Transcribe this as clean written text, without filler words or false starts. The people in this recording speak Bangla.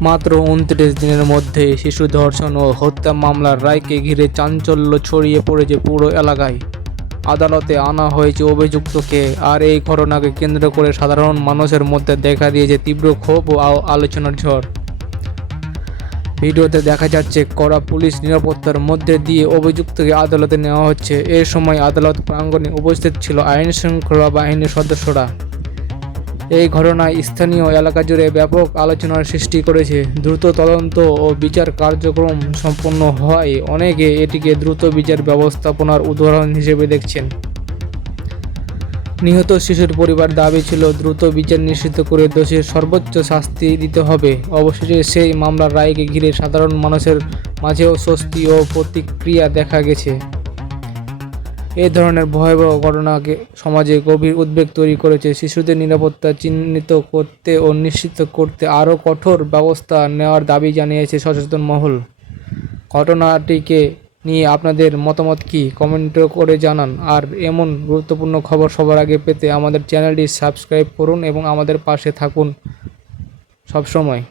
মাত্র ২৯ দিনের মধ্যে শিশু ধর্ষণ ও হত্যা মামলার রায়কে ঘিরে চাঞ্চল্য ছড়িয়ে পড়েছে পুরো এলাকায়। আদালতে আনা হয়েছে অভিযুক্তকে, আর এই ঘটনাকে কেন্দ্র করে সাধারণ মানুষের মধ্যে দেখা দিয়েছে তীব্র ক্ষোভ ও আলোচনার ঝড়। ভিডিওতে দেখা যাচ্ছে কড়া পুলিশ নিরাপত্তার মধ্যে দিয়ে অভিযুক্তকে আদালতে নেওয়া হচ্ছে। এ সময় আদালত প্রাঙ্গণে উপস্থিত ছিল আইনশৃঙ্খলা বাহিনীর সদস্যরা। এই ঘটনায় স্থানীয় এলাকা জুড়ে ব্যাপক আলোচনার সৃষ্টি করেছে। দ্রুত তদন্ত ও বিচার কার্যক্রম সম্পন্ন হওয়ায় অনেকে এটিকে দ্রুত বিচার ব্যবস্থাপনার উদাহরণ হিসেবে দেখছেন। নিহত শিশুর পরিবার দাবি ছিল দ্রুত বিচার নিশ্চিত করে দোষীর সর্বোচ্চ শাস্তি দিতে হবে। অবশেষে সেই মামলার রায়কে ঘিরে সাধারণ মানুষের মাঝেও স্বস্তি ও প্রতিক্রিয়া দেখা গেছে। এ ধরনের ভয়াবহ ঘটনাকে সমাজে গভীর উদ্বেগ তৈরি করেছে। শিশুদের নিরাপত্তা চিহ্নিত করতে ও নিশ্চিত করতে আরও কঠোর ব্যবস্থা নেওয়ার দাবি জানিয়েছে সচেতন মহল। ঘটনাটিকে নিয়ে আপনাদের মতামত কি, কমেন্ট করে জানান। আর এমন গুরুত্বপূর্ণ খবর সবার আগে পেতে আমাদের চ্যানেলটি সাবস্ক্রাইব করুন এবং আমাদের পাশে থাকুন সবসময়।